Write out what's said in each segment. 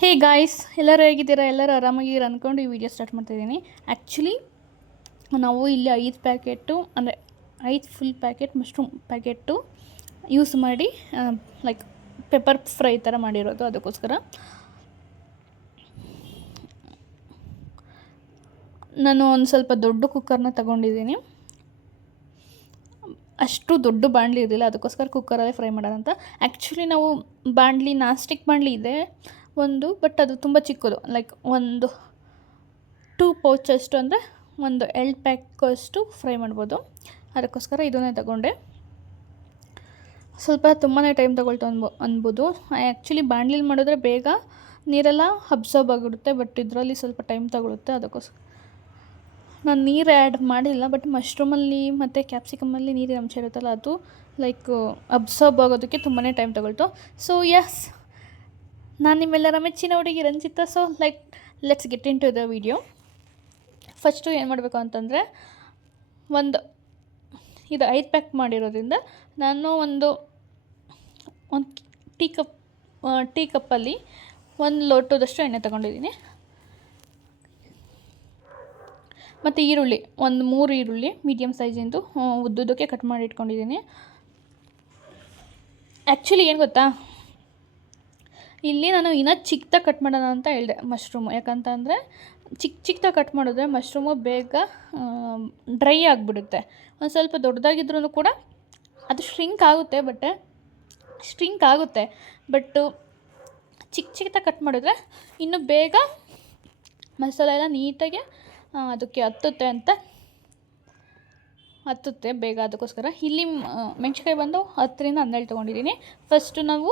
Hey guys, ಎಲ್ಲರೂ ಹೇಗಿದ್ದೀರಾ? ಎಲ್ಲರೂ ಆರಾಮಾಗಿದ್ದೀರಾ ಅಂದ್ಕೊಂಡು ಈ ವಿಡಿಯೋ ಸ್ಟಾರ್ಟ್ ಮಾಡ್ತಾಯಿದ್ದೀನಿ. ಆ್ಯಕ್ಚುಲಿ ನಾವು ಇಲ್ಲಿ 5 ಪ್ಯಾಕೆಟು ಅಂದರೆ 5 full packet mushroom packet use ಮಾಡಿ ಲೈಕ್ ಪೆಪ್ಪರ್ ಫ್ರೈ ಥರ ಮಾಡಿರೋದು. ಅದಕ್ಕೋಸ್ಕರ ನಾನು ಒಂದು ಸ್ವಲ್ಪ ದೊಡ್ಡ ಕುಕ್ಕರ್ನ ತೊಗೊಂಡಿದ್ದೀನಿ. ಅಷ್ಟು ದೊಡ್ಡ ಬಾಣಲಿ ಇರಲಿಲ್ಲ, ಅದಕ್ಕೋಸ್ಕರ ಕುಕ್ಕರಲ್ಲೇ ಫ್ರೈ ಮಾಡೋದಂತ. ಆ್ಯಕ್ಚುಲಿ ನಾವು ಬಾಣಲಿ ನಾಸ್ಟಿಕ್ ಬಾಣಲಿ ಇದೆ ಒಂದು, ಬಟ್ ಅದು ತುಂಬ ಚಿಕ್ಕದು, ಲೈಕ್ ಒಂದು 2 ಪೌಚಷ್ಟು ಅಂದರೆ ಒಂದು 2 ಪ್ಯಾಕಷ್ಟು ಫ್ರೈ ಮಾಡ್ಬೋದು. ಅದಕ್ಕೋಸ್ಕರ ಇದನ್ನೇ ತಗೊಂಡೆ. ಸ್ವಲ್ಪ ತುಂಬಾ ಟೈಮ್ ತೊಗೊಳ್ತು ಅನ್ಬೋದು. ಆ್ಯಕ್ಚುಲಿ ಬಾಣಲಿಲಿ ಮಾಡಿದ್ರೆ ಬೇಗ ನೀರೆಲ್ಲ ಅಬ್ಸರ್ಬ್ ಆಗಿಬಿಡುತ್ತೆ, ಬಟ್ ಇದರಲ್ಲಿ ಸ್ವಲ್ಪ ಟೈಮ್ ತಗೊಳುತ್ತೆ. ಅದಕ್ಕೋಸ್ಕರ ನಾನು ನೀರು ಆ್ಯಡ್ ಮಾಡಿಲ್ಲ, ಬಟ್ ಮಶ್ರೂಮಲ್ಲಿ ಮತ್ತು ಕ್ಯಾಪ್ಸಿಕಮಲ್ಲಿ ನೀರಿನ ಅಂಶ ಇರುತ್ತಲ್ಲ, ಅದು ಲೈಕ್ ಅಬ್ಸರ್ಬ್ ಆಗೋದಕ್ಕೆ ತುಂಬಾ ಟೈಮ್ ತಗೊಳ್ತು. ಸೊ ಎಸ್, ನಾನು ನಿಮ್ಮೆಲ್ಲರ ಮೆಚ್ಚಿನ ಹುಡುಗಿ Ranjitha. So let's get into the video. First ಏನು ಮಾಡಬೇಕು ಅಂತಂದರೆ, ಇದು 5 ಪ್ಯಾಕ್ ಮಾಡಿರೋದ್ರಿಂದ ನಾನು ಒಂದು ಟೀ ಕಪ್ಪಲ್ಲಿ 1 ಲೋಟದಷ್ಟು ಎಣ್ಣೆ ತೊಗೊಂಡಿದ್ದೀನಿ. ಮತ್ತು ಈರುಳ್ಳಿ ಒಂದು 3 ಈರುಳ್ಳಿ ಮೀಡಿಯಮ್ ಸೈಜಿಂದು ಉದ್ದುದಕ್ಕೆ ಕಟ್ ಮಾಡಿ ಇಟ್ಕೊಂಡಿದ್ದೀನಿ. ಆ್ಯಕ್ಚುಲಿ ಏನು ಗೊತ್ತಾ, ಇಲ್ಲಿ ನಾನು ಇನ್ನೂ ಚಿಕ್ಕದಾಗಿ ಕಟ್ ಮಾಡೋಣ ಅಂತ ಹೇಳಿದೆ ಮಶ್ರೂಮು. ಯಾಕಂತಂದರೆ ಚಿಕ್ಕದಾಗಿ ಕಟ್ ಮಾಡಿದ್ರೆ ಮಶ್ರೂಮು ಬೇಗ ಡ್ರೈ ಆಗಿಬಿಡುತ್ತೆ. ಒಂದು ಸ್ವಲ್ಪ ದೊಡ್ಡದಾಗಿದ್ರೂ ಕೂಡ ಅದು ಶ್ರಿಂಕ್ ಆಗುತ್ತೆ, ಬಟ್ಟು ಚಿಕ್ಕದಾಗಿ ಕಟ್ ಮಾಡಿದ್ರೆ ಇನ್ನೂ ಬೇಗ ಮಸಾಲೆ ಎಲ್ಲ ನೀಟಾಗಿ ಅದಕ್ಕೆ ಹತ್ತುತ್ತೆ ಬೇಗ. ಅದಕ್ಕೋಸ್ಕರ ಇಲ್ಲಿ ಮೆಣಸಿನ್ಕಾಯಿ ಬಂದು 10ರಿಂದ 12 ತೊಗೊಂಡಿದ್ದೀನಿ. ಫಸ್ಟು ನಾವು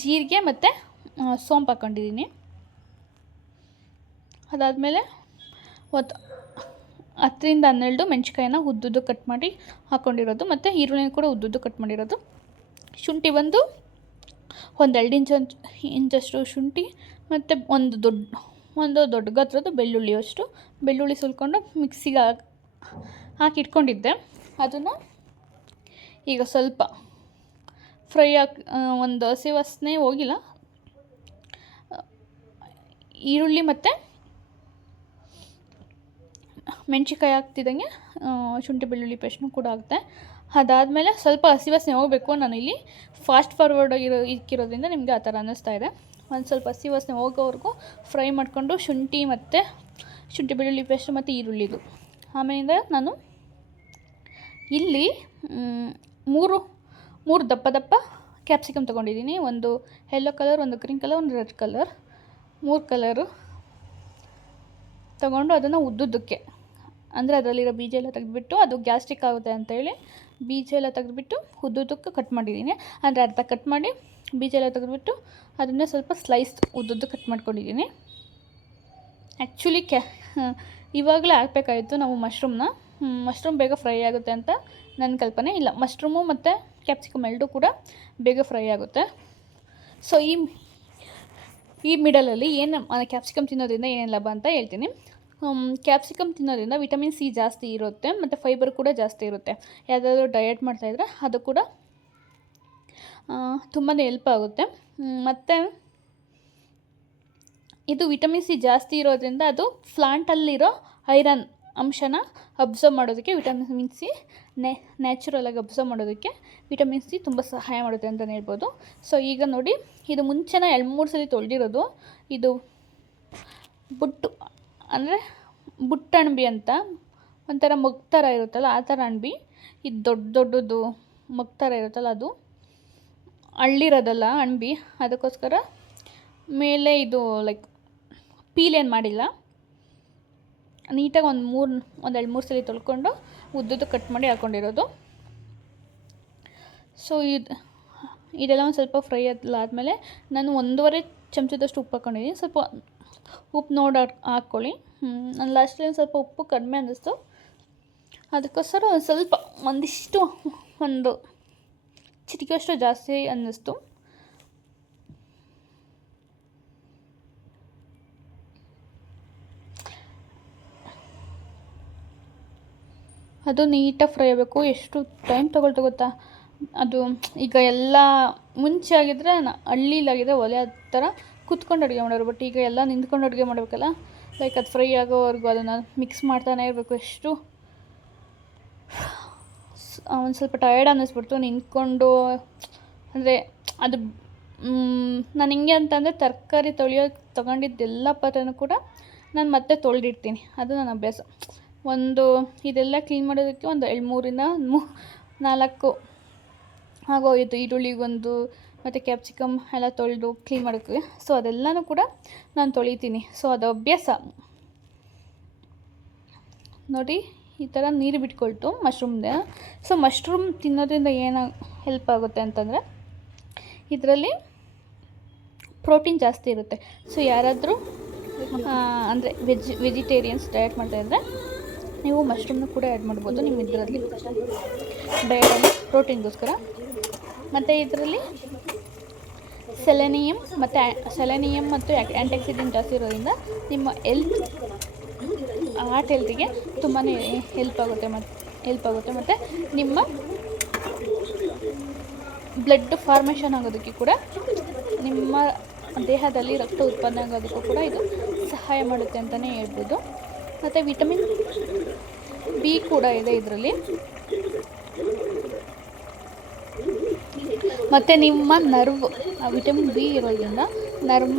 ಜೀರಿಗೆ ಮತ್ತು ಸೋಂಪು ಹಾಕ್ಕೊಂಡಿದ್ದೀನಿ. ಅದಾದಮೇಲೆ 10ರಿಂದ 12 ಮೆಣಸಿನ್ಕಾಯಿನ ಉದ್ದುದ್ದು ಕಟ್ ಮಾಡಿ ಹಾಕ್ಕೊಂಡಿರೋದು, ಮತ್ತು ಈರುಳ್ಳಿನ ಕೂಡ ಉದ್ದುದ್ದು ಕಟ್ ಮಾಡಿರೋದು. ಶುಂಠಿ ಬಂದು ಒಂದು 2 ಇಂಚಷ್ಟು ಶುಂಠಿ, ಮತ್ತು ಒಂದು ದೊಡ್ಡ ಗಾತ್ರದ ಬೆಳ್ಳುಳ್ಳಿ ಸುಲ್ಕೊಂಡು ಮಿಕ್ಸಿಗೆ ಹಾಕಿ ಇಟ್ಕೊಂಡಿದ್ದೆ. ಅದನ್ನು ಈಗ ಸ್ವಲ್ಪ ಫ್ರೈ ಒಂದು ಹಸಿ ವಾಸನೆ ಹೋಗಿಲ್ಲ. ಈರುಳ್ಳಿ ಮತ್ತು ಮೆಣಸಿನ್ಕಾಯಿ ಹಾಕ್ತಿದ್ದಂಗೆ ಶುಂಠಿ ಬೆಳ್ಳುಳ್ಳಿ ಪೇಸ್ಟ್ನೂ ಕೂಡ ಆಗುತ್ತೆ. ಅದಾದಮೇಲೆ ಸ್ವಲ್ಪ ಹಸಿ ವಾಸನೆ ಹೋಗಬೇಕು. ನಾನಿಲ್ಲಿ ಫಾಸ್ಟ್ ಫಾರ್ವರ್ಡ್ ಇಕ್ಕಿರೋದ್ರಿಂದ ನಿಮಗೆ ಆ ಥರ ಅನ್ನಿಸ್ತಾ ಇದೆ. ಒಂದು ಸ್ವಲ್ಪ ಹಸಿ ವಾಸನೆ ಹೋಗೋವರೆಗೂ ಫ್ರೈ ಮಾಡಿಕೊಂಡು ಶುಂಠಿ ಬೆಳ್ಳುಳ್ಳಿ ಪೇಸ್ಟು ಮತ್ತು ಈರುಳ್ಳಿದು. ಆಮೇಲಿಂದ ನಾನು ಇಲ್ಲಿ 3 ದಪ್ಪ ಕ್ಯಾಪ್ಸಿಕಮ್ ತೊಗೊಂಡಿದ್ದೀನಿ. ಒಂದು ಯೆಲ್ಲೋ ಕಲರ್, ಒಂದು ಗ್ರೀನ್ ಕಲರ್, ಒಂದು ರೆಡ್ ಕಲರ್, 3 ಕಲರು ತೊಗೊಂಡು ಅದನ್ನು ಉದ್ದುದ್ದಕ್ಕೆ, ಅಂದರೆ ಅದರಲ್ಲಿರೋ ಬೀಜ ಎಲ್ಲ ತೆಗೆದುಬಿಟ್ಟು, ಅದು ಗ್ಯಾಸ್ಟ್ರಿಕ್ ಆಗುತ್ತೆ ಅಂತೇಳಿ ಬೀಜ ಎಲ್ಲ ತೆಗೆದುಬಿಟ್ಟು ಉದ್ದುದ್ದಕ್ಕೆ ಕಟ್ ಮಾಡಿದ್ದೀನಿ. ಅಂದರೆ ಅರ್ಧ ಕಟ್ ಮಾಡಿ ಬೀಜ ಎಲ್ಲ ತೆಗೆದುಬಿಟ್ಟು ಅದನ್ನೇ ಸ್ವಲ್ಪ ಸ್ಲೈಸ್ ಉದ್ದುದ್ದು ಕಟ್ ಮಾಡ್ಕೊಂಡಿದ್ದೀನಿ. ಆ್ಯಕ್ಚುಲಿ ಇವಾಗಲೇ ಹಾಕಬೇಕಾಯಿತು ನಾವು ಮಶ್ರೂಮ್ ಬೇಗ ಫ್ರೈ ಆಗುತ್ತೆ ಅಂತ ನನ್ನ ಕಲ್ಪನೆ. ಇಲ್ಲ, ಮಶ್ರೂಮು ಮತ್ತು ಕ್ಯಾಪ್ಸಿಕಮ್ ಎರಡೂ ಕೂಡ ಬೇಗ ಫ್ರೈ ಆಗುತ್ತೆ. ಸೊ ಈ ಮಿಡಲಲ್ಲಿ ಕ್ಯಾಪ್ಸಿಕಮ್ ತಿನ್ನೋದ್ರಿಂದ ಏನೇನು ಲಾಭ ಅಂತ ಹೇಳ್ತೀನಿ. ಕ್ಯಾಪ್ಸಿಕಮ್ ತಿನ್ನೋದ್ರಿಂದ ವಿಟಮಿನ್ ಸಿ ಜಾಸ್ತಿ ಇರುತ್ತೆ, ಮತ್ತು ಫೈಬರ್ ಕೂಡ ಜಾಸ್ತಿ ಇರುತ್ತೆ. ಯಾವುದಾದ್ರೂ ಡಯಟ್ ಮಾಡ್ತಾಯಿದ್ರೆ ಅದು ಕೂಡ ತುಂಬಾ ಹೆಲ್ಪ್ ಆಗುತ್ತೆ. ಮತ್ತು ಇದು ವಿಟಮಿನ್ ಸಿ ಜಾಸ್ತಿ ಇರೋದ್ರಿಂದ ಅದು ಪ್ಲಾಂಟಲ್ಲಿರೋ ಐರನ್ ಅಂಶನ ಅಬ್ಸರ್ವ್ ಮಾಡೋದಕ್ಕೆ, ವಿಟಮಿನ್ ಸಿ ನ್ಯಾಚುರಲಾಗಿ ಅಬ್ಸರ್ವ್ ಮಾಡೋದಕ್ಕೆ ವಿಟಮಿನ್ ಸಿ ತುಂಬ ಸಹಾಯ ಮಾಡುತ್ತೆ ಅಂತಲೇ ಹೇಳ್ಬೋದು. ಸೊ ಈಗ ನೋಡಿ, ಇದು ಮುಂಚೆನೇ 2-3 ಸಲ ತೊಳೆದಿರೋದು. ಇದು ಬುಟ್ಟಣಬಿ ಅಂತ ಒಂಥರ ಮೊಗ್ಗು ಥರ ಇರುತ್ತಲ್ಲ, ಆ ಥರ ಅಣಬಿ. ಇದು ದೊಡ್ಡದು ಮೊಗ್ಗು ಥರ ಇರುತ್ತಲ್ಲ, ಅದು ಅಳ್ಳಿರೋದಲ್ಲ ಅಣಬಿ. ಅದಕ್ಕೋಸ್ಕರ ಮೇಲೆ ಇದು ಲೈಕ್ ಪೀಲೇನು ಮಾಡಿಲ್ಲ. ನೀಟಾಗಿ ಒಂದು 2-3 ಸಲ ತೊಳ್ಕೊಂಡು ಉದ್ದುದ್ದು ಕಟ್ ಮಾಡಿ ಹಾಕ್ಕೊಂಡಿರೋದು. ಸೊ ಇದೆಲ್ಲ ಒಂದು ಸ್ವಲ್ಪ ಫ್ರೈ ಆದಮೇಲೆ ನಾನು 1.5 ಚಮಚದಷ್ಟು ಉಪ್ಪು ಹಾಕ್ಕೊಂಡಿದ್ದೀನಿ. ಸ್ವಲ್ಪ ಉಪ್ಪು ನೋಡಿ ಹಾಕ್ಕೊಳ್ಳಿ. ನಾನು ಲಾಸ್ಟಲ್ಲಿ ಸ್ವಲ್ಪ ಉಪ್ಪು ಕಡಿಮೆ ಅನ್ನಿಸ್ತು, ಅದಕ್ಕೋಸ್ಕರ ಒಂದು ಚಿಟಿಕೆಯಷ್ಟು ಜಾಸ್ತಿ ಅನ್ನಿಸ್ತು. ಅದು ನೀಟಾಗಿ ಫ್ರೈ ಆಗಬೇಕು. ಎಷ್ಟು ಟೈಮ್ ತೊಗೊಳ್ತಾ ಗೊತ್ತಾ, ಅದು ಈಗ ಎಲ್ಲ ಮುಂಚೆ ಆಗಿದ್ದರೆ ಹಳ್ಳೀಲಾಗಿದ್ದರೆ ಒಲೆ ಥರ ಕೂತ್ಕೊಂಡು ಅಡುಗೆ ಮಾಡೋರು. ಬಟ್ ಈಗ ಎಲ್ಲ ನಿಂತ್ಕೊಂಡು ಅಡುಗೆ ಮಾಡಬೇಕಲ್ಲ, ಲೈಕ್ ಅದು ಫ್ರೈ ಆಗೋವರೆಗೂ ಅದನ್ನು ಮಿಕ್ಸ್ ಮಾಡ್ತಾನೆ ಇರಬೇಕು. ಎಷ್ಟು ಒಂದು ಸ್ವಲ್ಪ ಟಯರ್ಡ್ ಅನ್ನಿಸ್ಬಿಡ್ತು ನಿಂತ್ಕೊಂಡು. ಅಂದರೆ ಅದು ನಾನು ಹಿಂಗೆ ಅಂತಂದರೆ ತರಕಾರಿ ತೊಳೆಯೋಕೆ ತೊಗೊಂಡಿದ್ದೆಲ್ಲ ಪಾತ್ರೆನೂ ಕೂಡ ನಾನು ಮತ್ತೆ ತೊಳೆದಿಡ್ತೀನಿ. ಅದು ನನ್ನ ಅಭ್ಯಾಸ. ಇದೆಲ್ಲ ಕ್ಲೀನ್ ಮಾಡೋದಕ್ಕೆ ಒಂದು 4 ಆಗೋಯಿತು. ಈರುಳ್ಳಿಗೊಂದು ಮತ್ತು ಕ್ಯಾಪ್ಸಿಕಮ್ ಎಲ್ಲ ತೊಳೆದು ಕ್ಲೀನ್ ಮಾಡೋಕ್ಕೆ. ಸೊ ಅದೆಲ್ಲನೂ ಕೂಡ ನಾನು ತೊಳಿತೀನಿ. ಸೊ ಅದು ಅಭ್ಯಾಸ. ನೋಡಿ ಈ ಥರ ನೀರು ಬಿಟ್ಕೊಳ್ತು ಮಶ್ರೂಮ್ದೆ. ಸೊ ಮಶ್ರೂಮ್ ತಿನ್ನೋದ್ರಿಂದ ಏನು ಹೆಲ್ಪ್ ಆಗುತ್ತೆ ಅಂತಂದರೆ ಇದರಲ್ಲಿ ಪ್ರೋಟೀನ್ ಜಾಸ್ತಿ ಇರುತ್ತೆ. ಸೊ ಯಾರಾದರೂ ಅಂದರೆ ವೆಜಿಟೇರಿಯನ್ಸ್ ಡಯಟ್ ಮಾಡ್ತಾಯಿದ್ರೆ ನೀವು ಮಶ್ರೂಮ್ನ ಕೂಡ ಆ್ಯಡ್ ಮಾಡ್ಬೋದು ನಿಮ್ಮ ಇದರಲ್ಲಿ ಡಯಟಲ್ಲಿ ಪ್ರೋಟೀನ್ಗೋಸ್ಕರ. ಮತ್ತು ಇದರಲ್ಲಿ ಸೆಲೆನಿಯಮ್ ಮತ್ತು ಆ್ಯಂಟಿಆಕ್ಸಿಡೆಂಟ್ ಜಾಸ್ತಿ ಇರೋದ್ರಿಂದ ನಿಮ್ಮ ಹಾರ್ಟ್ ಹೆಲ್ತಿಗೆ ತುಂಬಾ ಹೆಲ್ಪ್ ಆಗುತ್ತೆ. ಮತ್ತು ನಿಮ್ಮ ಬ್ಲಡ್ ಫಾರ್ಮೇಷನ್ ಆಗೋದಕ್ಕೆ ಕೂಡ, ನಿಮ್ಮ ದೇಹದಲ್ಲಿ ರಕ್ತ ಉತ್ಪನ್ನ ಆಗೋದಕ್ಕೂ ಕೂಡ ಇದು ಸಹಾಯ ಮಾಡುತ್ತೆ ಅಂತಲೇ ಹೇಳ್ಬೋದು. ಮತ್ತು ವಿಟಮಿನ್ ಬಿ ಕೂಡ ಇದೆ ಇದರಲ್ಲಿ. ಮತ್ತು ನಿಮ್ಮ ವಿಟಮಿನ್ ಬಿ ಇರೋದ್ರಿಂದ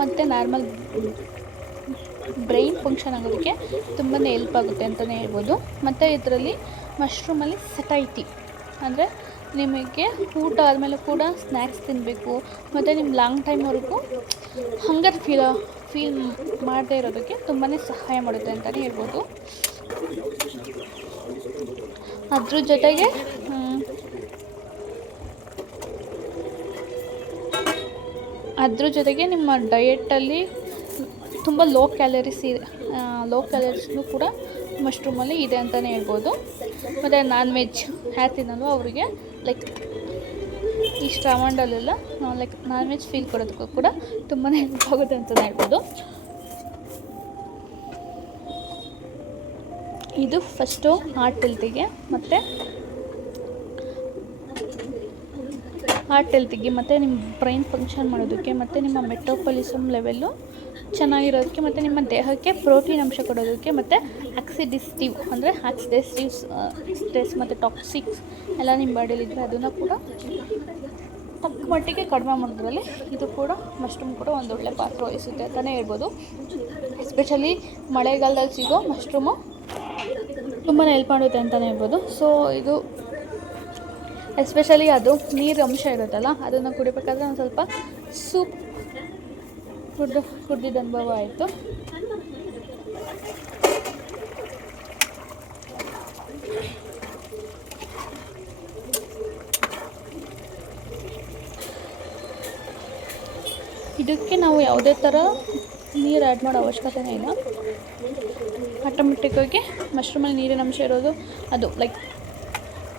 ಮತ್ತು ನಾರ್ಮಲ್ ಬ್ರೈನ್ ಫಂಕ್ಷನ್ ಆಗೋದಕ್ಕೆ ತುಂಬಾ ಹೆಲ್ಪ್ ಆಗುತ್ತೆ ಅಂತಲೇ ಹೇಳ್ಬೋದು. ಮತ್ತು ಇದರಲ್ಲಿ ಮಶ್ರೂಮಲ್ಲಿ ಸಟೈಟಿ ಅಂದರೆ ನಿಮಗೆ ಊಟ ಆದಮೇಲೆ ಕೂಡ ಸ್ನ್ಯಾಕ್ಸ್ ತಿನ್ನಬೇಕು ಮತ್ತು ನಿಮ್ಮ ಲಾಂಗ್ ಟೈಮ್ವರೆಗೂ ಹಂಗರ್ ಫೀಲ್ ಮಾಡದೇ ಇರೋದಕ್ಕೆ ತುಂಬಾ ಸಹಾಯ ಮಾಡುತ್ತೆ ಅಂತಲೇ ಹೇಳ್ಬೋದು. ಅದ್ರ ಜೊತೆಗೆ ನಿಮ್ಮ ಡಯೆಟ್ಟಲ್ಲಿ ತುಂಬ ಲೋ ಕ್ಯಾಲರೀಸ್ನೂ ಕೂಡ ಮಶ್ರೂಮಲ್ಲಿ ಇದೆ ಅಂತಲೇ ಹೇಳ್ಬೋದು. ಮತ್ತು ನಾನ್ ವೆಜ್ ಯಾರು ತಿನ್ನಲ್ವೋ ಅವರಿಗೆ ಲೈಕ್ ಈ ಶ್ರಾವಣದಲ್ಲೆಲ್ಲ ಲೈಕ್ ನಾನ್ ವೆಜ್ ಫೀಲ್ ಕೊಡೋದಕ್ಕೂ ಕೂಡ ತುಂಬಾ ಹೆಲ್ಪ್ ಆಗುತ್ತೆ ಅಂತಲೇ ಹೇಳ್ಬೋದು. ಇದು ಫಸ್ಟು ಹಾರ್ಟ್ ಹೆಲ್ತಿಗೆ ಮತ್ತು ನಿಮ್ಮ ಬ್ರೈನ್ ಫಂಕ್ಷನ್ ಮಾಡೋದಕ್ಕೆ ಮತ್ತು ನಿಮ್ಮ ಮೆಟೋಪಾಲಿಸಮ್ ಲೆವೆಲ್ಲು ಚೆನ್ನಾಗಿರೋದಕ್ಕೆ ಮತ್ತು ನಿಮ್ಮ ದೇಹಕ್ಕೆ ಪ್ರೋಟೀನ್ ಅಂಶ ಕೊಡೋದಕ್ಕೆ ಮತ್ತು ಸ್ಟ್ರೆಸ್ ಮತ್ತು ಟಾಕ್ಸಿಕ್ಸ್ ಎಲ್ಲ ನಿಮ್ಮ ಬಾಡಿಯಲ್ಲಿದ್ದರೆ ಅದನ್ನು ಕೂಡ ತಕ್ಕ ಮಟ್ಟಿಗೆ ಕಡಿಮೆ ಮಾಡೋದ್ರಲ್ಲಿ ಇದು ಕೂಡ ಮಶ್ರೂಮ್ ಕೂಡ ಒಂದೊಳ್ಳೆ ಪಾತ್ರ ವಹಿಸುತ್ತೆ ಅಂತಲೇ ಹೇಳ್ಬೋದು. ಎಸ್ಪೆಷಲಿ ಮಳೆಗಾಲದಲ್ಲಿ ಸಿಗೋ ಮಶ್ರೂಮು ತುಂಬಾ ಹೆಲ್ಪ್ ಮಾಡುತ್ತೆ ಅಂತಲೇ ಹೇಳ್ಬೋದು. ಸೊ ಇದು ಎಸ್ಪೆಷಲಿ ಅದು ನೀರು ಅಂಶ ಇರುತ್ತಲ್ಲ, ಅದನ್ನು ಕುಡಿಬೇಕಾದ್ರೆ ಒಂದು ಸ್ವಲ್ಪ ಸೂಪ್ ಕುಡ್ದಿದ್ದ ಅನುಭವ ಆಯಿತು. ಇದಕ್ಕೆ ನಾವು ಯಾವುದೇ ಥರ ನೀರು ಆ್ಯಡ್ ಮಾಡೋ ಅವಶ್ಯಕತೆನೇ ಇಲ್ಲ. ಆಟೋಮೆಟಿಕ್ಕಾಗಿ ಮಶ್ರೂಮಲ್ಲಿ ನೀರಿನ ಅಂಶ ಇರೋದು ಅದು ಲೈಕ್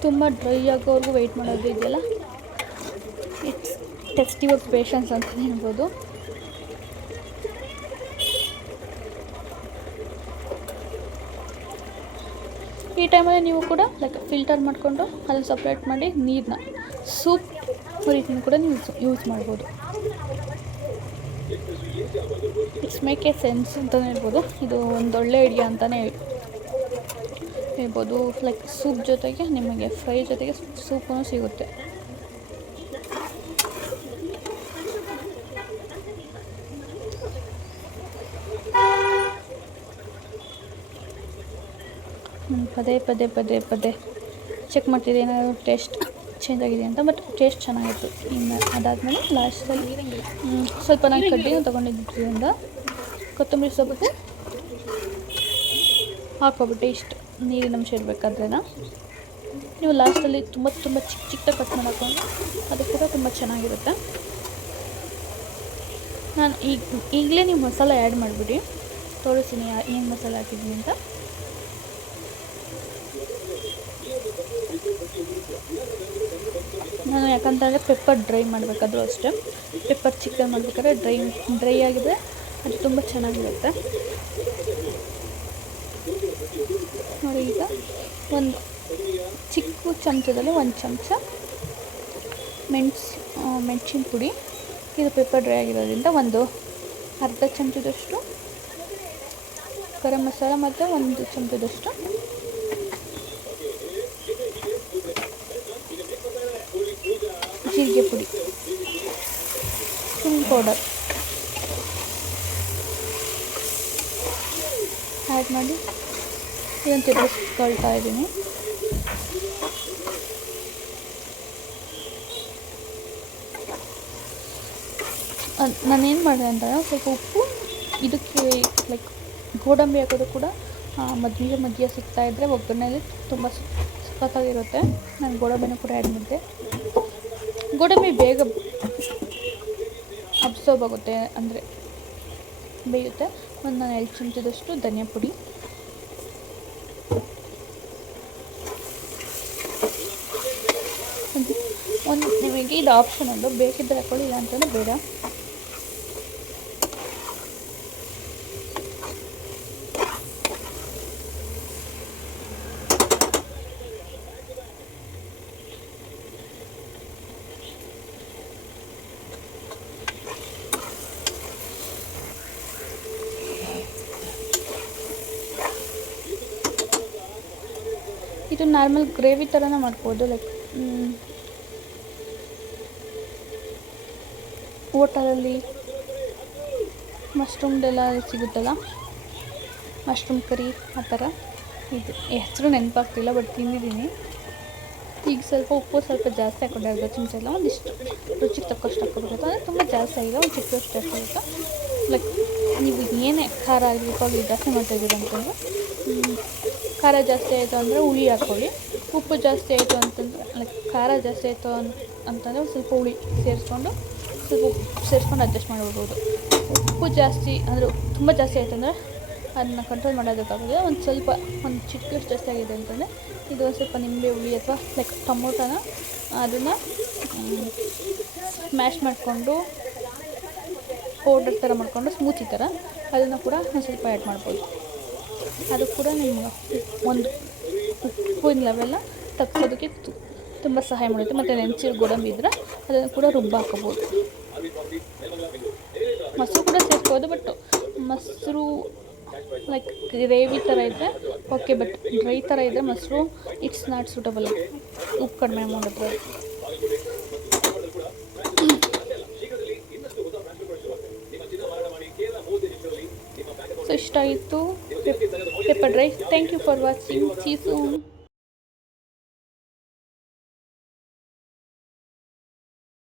ತುಂಬ ಡ್ರೈ ಆಗೋವರೆಗೂ ವೆಯ್ಟ್ ಮಾಡೋದು ಇದೆಯಲ್ಲ, ಇಟ್ಸ್ ಟೆಸ್ಟ್ ಯುವರ್ ಪೇಷನ್ಸ್ ಅಂತಲೇ ಹೇಳ್ಬೋದು. ಈ ಟೈಮಲ್ಲಿ ನೀವು ಕೂಡ ಲೈಕ್ ಫಿಲ್ಟರ್ ಮಾಡಿಕೊಂಡು ಅಲ್ಲಿ ಸಪ್ರೇಟ್ ಮಾಡಿ ನೀರನ್ನ ಸೂಪ್ ರೀತಿನೂ ಕೂಡ ನೀವು ಯೂಸ್ ಮಾಡ್ಬೋದು. ಇಟ್ಸ್ ಮೇಕ್ ಎ ಸೆನ್ಸ್ ಅಂತಲೇ ಹೇಳ್ಬೋದು. ಇದು ಒಂದೊಳ್ಳೆ ಐಡಿಯಾ ಅಂತಲೇ ಹೇಳ್ಬೋದು. ಲೈಕ್ ಸೂಪ್ ಜೊತೆಗೆ ನಿಮಗೆ ಫ್ರೈ ಜೊತೆಗೆ ಸೂಪೂ ಸಿಗುತ್ತೆ. ಪದೇ ಚೆಕ್ ಮಾಡ್ತಿದ್ದೆ ಏನಾದರೂ ಟೇಸ್ಟ್ ಚೇಂಜ್ ಆಗಿದೆ ಅಂತ. ಬಟ್ ಟೇಸ್ಟ್ ಚೆನ್ನಾಗಿತ್ತು. ಇನ್ನು ಅದಾದಮೇಲೆ ಲಾಸ್ಟಲ್ಲಿ ಸ್ವಲ್ಪ ನಾನು ಕಡ್ಡಿನ ತೊಗೊಂಡಿದ್ದರಿಂದ ಕೊತ್ತಂಬರಿ ಸೊಪ್ಪು ಹಾಕ್ಕೊಬಿಟ್ಟೆ. ಇಷ್ಟು ನೀರಿನ ಅಂಶ ಇರಬೇಕಾದ್ರೆ ನೀವು ಲಾಸ್ಟಲ್ಲಿ ತುಂಬ ಚಿಕ್ಕದಾಗಿ ಕಟ್ ಮಾಡಾಕೊಂಡು ಅದು ಕೂಡ ತುಂಬ ಚೆನ್ನಾಗಿರುತ್ತೆ. ನಾನು ಈಗಲೇ ನೀವು ಮಸಾಲೆ ಆ್ಯಡ್ ಮಾಡಿಬಿಡಿ, ತೋರಿಸ್ತೀನಿ ಏನು ಮಸಾಲೆ ಹಾಕಿದ್ದೀನಿ ಅಂತ. ನಾನು ಯಾಕಂತಂದರೆ ಪೆಪ್ಪರ್ ಡ್ರೈ ಮಾಡಬೇಕಾದ್ರೂ ಅಷ್ಟೇ, ಪೆಪ್ಪರ್ ಚಿಕನ್ ಮಾಡಬೇಕಾದ್ರೆ ಡ್ರೈ ಆಗಿದ್ರೆ ಅದು ತುಂಬ ಚೆನ್ನಾಗಿರುತ್ತೆ. ನೋಡಿ, ಈಗ ಒಂದು ಚಿಕ್ಕ ಚಮಚದಲ್ಲಿ 1 ಚಮಚ ಮೆಣಸಿನ ಪುಡಿ. ಇದು ಪೆಪ್ಪರ್ ಡ್ರೈ ಆಗಿರೋದ್ರಿಂದ ಒಂದು ಅರ್ಧ ಚಮಚದಷ್ಟು ಗರಂ ಮಸಾಲ ಮತ್ತು ಒಂದು ಚಮಚದಷ್ಟು ಜೀರಿಗೆ ಪುಡಿ, ಕುಕಿಂಗ್ ಪೌಡರ್ ಆ್ಯಡ್ ಮಾಡಿ ಇದನ್ನು ತಿರುಗಿಸ್ಕೊಳ್ತಾ ಇದ್ದೀನಿ. ನಾನೇನು ಮಾಡಿದೆ ಅಂತ ಸ್ವಲ್ಪ ಉಪ್ಪು ಇದಕ್ಕೆ ಲೈಕ್ ಗೋಡಂಬಿ ಹಾಕೋದು ಕೂಡ ಮಧ್ಯ ಸಿಗ್ತಾಯಿದ್ರೆ ಒಗ್ಗರಣೆಯಲ್ಲಿ ತುಂಬ ಸಖತ್ತಾಗಿರುತ್ತೆ. ನಾನು ಗೋಡಂಬಿನೂ ಕೂಡ ಆ್ಯಡ್ ಮಾಡಿದೆ. ಗೋಡಂಬಿ ಬೇಗ ಅಬ್ಸರ್ಬ್ ಆಗುತ್ತೆ, ಅಂದರೆ ಬೇಯುತ್ತೆ. ಒಂದು 2 ಚಮಚದಷ್ಟು ಧನಿಯಾ ಪುಡಿ, ನಿಮಗೆ ಇದು ಆಪ್ಷನಲ್ಲು, ಬೇಕಿದ್ದರೆ ಹಾಕೊಳ್ಳಿ, ಇಲ್ಲ ಅಂತಲೂ ಬೇಡ. ಇದು ನಾರ್ಮಲ್ ಗ್ರೇವಿ ಥರನೇ ಮಾಡ್ಬೋದು. ಲೈಕ್ ಹೋಟೆಲಲ್ಲಿ ಮಶ್ರೂಮ್ದೆಲ್ಲ ಸಿಗುತ್ತಲ್ಲ, ಮಶ್ರೂಮ್ ಕರಿ ಆ ಥರ. ಇದು ಹೆಸರು ನೆನಪಾಗ್ತಿಲ್ಲ, ಬಟ್ ತಿಂದಿದ್ದೀನಿ. ಈಗ ಸ್ವಲ್ಪ ಉಪ್ಪು ಸ್ವಲ್ಪ ಜಾಸ್ತಿ ಹಾಕೊಂಡೆ, ಅರ್ಧ ಚಮಚ ಎಲ್ಲ ಒಂದಿಷ್ಟು ರುಚಿಗೆ ತಕ್ಕಷ್ಟು ಹಾಕೋಬೇಕು. ಅಂದರೆ ತುಂಬ ಜಾಸ್ತಿ ಆಗಿಲ್ಲ, ಒಂದು ಚಿಕ್ಕಷ್ಟು ಹಾಕೋಬೇಕು. ಲೈಕ್ ನೀವು ಏನೇ ಖಾರ ಆಗಲಿ ಉಪ್ಪಾಗಲಿ ಜಾಸ್ತಿ ಮಾಡ್ತಾಯಿದ್ದೀರ ಅಂತಂದರೆ ಖಾರ ಜಾಸ್ತಿ ಆಯಿತು ಅಂದರೆ ಹುಳಿ ಹಾಕ್ಕೊಳ್ಳಿ. ಉಪ್ಪು ಜಾಸ್ತಿ ಆಯಿತು ಅಂತಂದರೆ ಲೈಕ್ ಖಾರ ಜಾಸ್ತಿ ಆಯಿತು ಅಂತಂದರೆ ಸ್ವಲ್ಪ ಹುಳಿ ಸೇರಿಸ್ಕೊಂಡು ಅಡ್ಜಸ್ಟ್ ಮಾಡ್ಬೋದು. ಉಪ್ಪು ಜಾಸ್ತಿ ಅಂದರೆ ತುಂಬ ಜಾಸ್ತಿ ಆಯಿತು ಅಂದರೆ ಅದನ್ನ ಕಂಟ್ರೋಲ್ ಮಾಡೋದಕ್ಕಾಗೋದಿಲ್ಲ. ಒಂದು ಚಿಕ್ಕಷ್ಟು ಜಾಸ್ತಿ ಆಗಿದೆ ಅಂತಂದರೆ ಇದು ಒಂದು ಸ್ವಲ್ಪ ನಿಂಬೆ ಹುಳಿ ಅಥವಾ ಲೈಕ್ ಟೊಮೊಟೊನ ಅದನ್ನು ಸ್ಮ್ಯಾಶ್ ಮಾಡಿಕೊಂಡು ಪೌಡರ್ ಥರ ಮಾಡಿಕೊಂಡು ಸ್ಮೂತಿ ಥರ ಅದನ್ನು ಕೂಡ ಒಂದು ಸ್ವಲ್ಪ ಆ್ಯಡ್ ಮಾಡ್ಬೋದು. ಅದು ಕೂಡ ನಿಮ್ಗೆ ಒಂದು ಉಪ್ಪಿನ ಲೆವೆಲ್ಲ ತಗ್ಸೋದಕ್ಕೆ ತುಂಬ ಸಹಾಯ ಮಾಡುತ್ತೆ. ಮತ್ತು ನೆನೆಸಿರೋ ಗೋಡಂಬಿ ಇದ್ದರೆ ಅದನ್ನು ಕೂಡ ಹಾಕೋಬೋದು. ಮೊಸರು ಕೂಡ ಸೇರ್ಬೋದು, ಬಟ್ ಮೊಸರು ಲೈಕ್ ಗ್ರೇವಿ ಥರ ಇದ್ದರೆ ಓಕೆ, ಬಟ್ ಡ್ರೈ ಥರ ಇದ್ದರೆ ಮೊಸರು ಇಟ್ಸ್ ನಾಟ್ ಸೂಟಬಲ್. ಉಪ್ಪು ಕಡಿಮೆ ಮಾಡಿದ್ರೆ. ಸೊ ಇಷ್ಟ ಆಯಿತು pepper dry. Thank you for watching. See soon.